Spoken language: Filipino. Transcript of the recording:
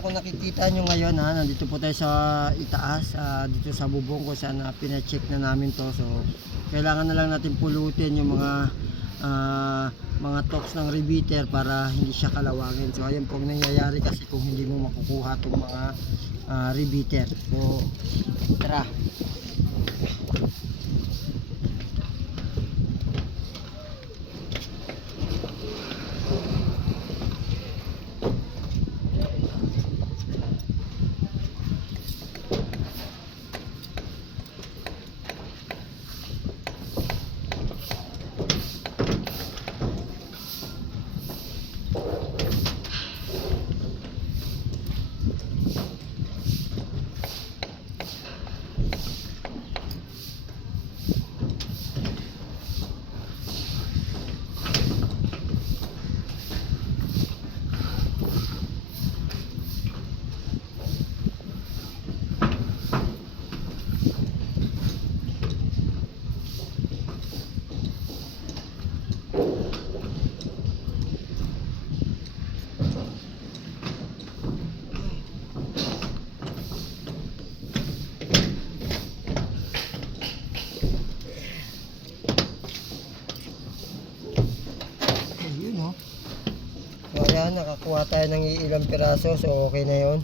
kung nakikita nyo ngayon ha, nandito po tayo sa itaas, dito sa bubong kung saan pina-check na namin to. So kailangan na lang natin pulutin yung mga toks ng repeater para hindi siya kalawangin. So ayun pong nangyayari kasi kung hindi mo makukuha itong mga repeater. So tara. So ayan, nakakuha tayo ng ilang piraso, so okay na yon.